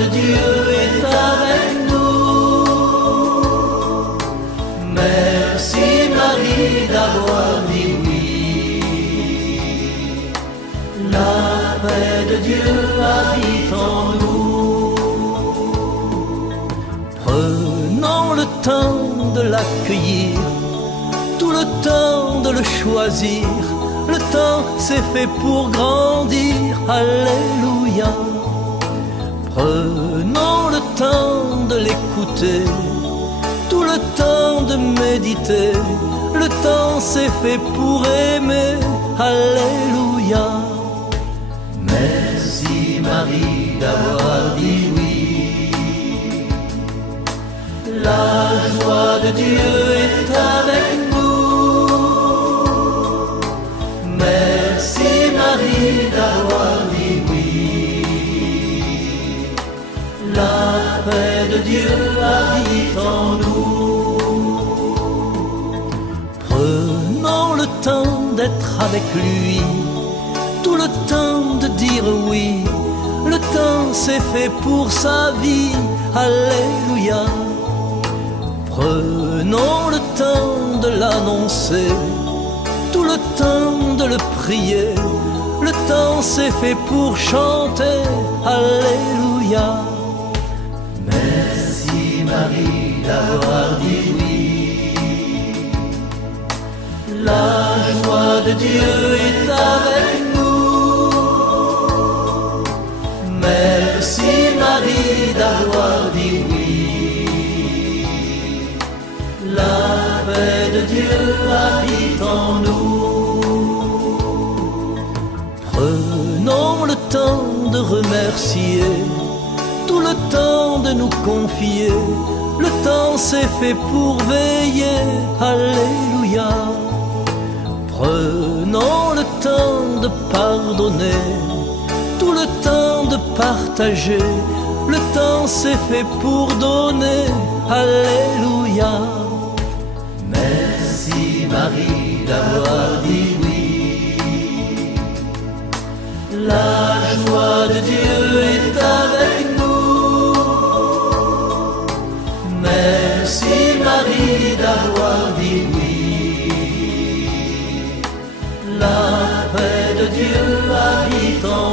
de Dieu est avec nous. Merci Marie d'avoir dit oui. La paix de Dieu habite en nous. Prenons le temps de l'accueillir, tout le temps de le choisir. Le temps c'est fait pour grandir, alléluia. Prenons le temps de l'écouter, tout le temps de méditer. Le temps c'est fait pour aimer, alléluia. Merci Marie d'avoir dit oui. La joie de Dieu est avec nous. Merci Marie d'avoir dit oui. La paix de Dieu habite en nous. Prenons le temps d'être avec lui, tout le temps de dire oui. Le temps c'est fait pour sa vie, alléluia. Prenons le temps de l'annoncer, tout le temps de le prier. Le temps c'est fait pour chanter, alléluia. Merci Marie d'avoir dit oui. La joie de Dieu est avec nous. Merci Marie d'avoir dit oui. La paix de Dieu habite en nous. Prenons le temps de remercier, tout le temps de nous confier. Le temps c'est fait pour veiller, alléluia. Prenons le temps de pardonner, tout le temps de partager. Le temps c'est fait pour donner, alléluia. Merci Marie d'avoir dit oui. La joie de Dieu est avec nous. Merci Marie d'avoir dit oui. La paix de Dieu habite en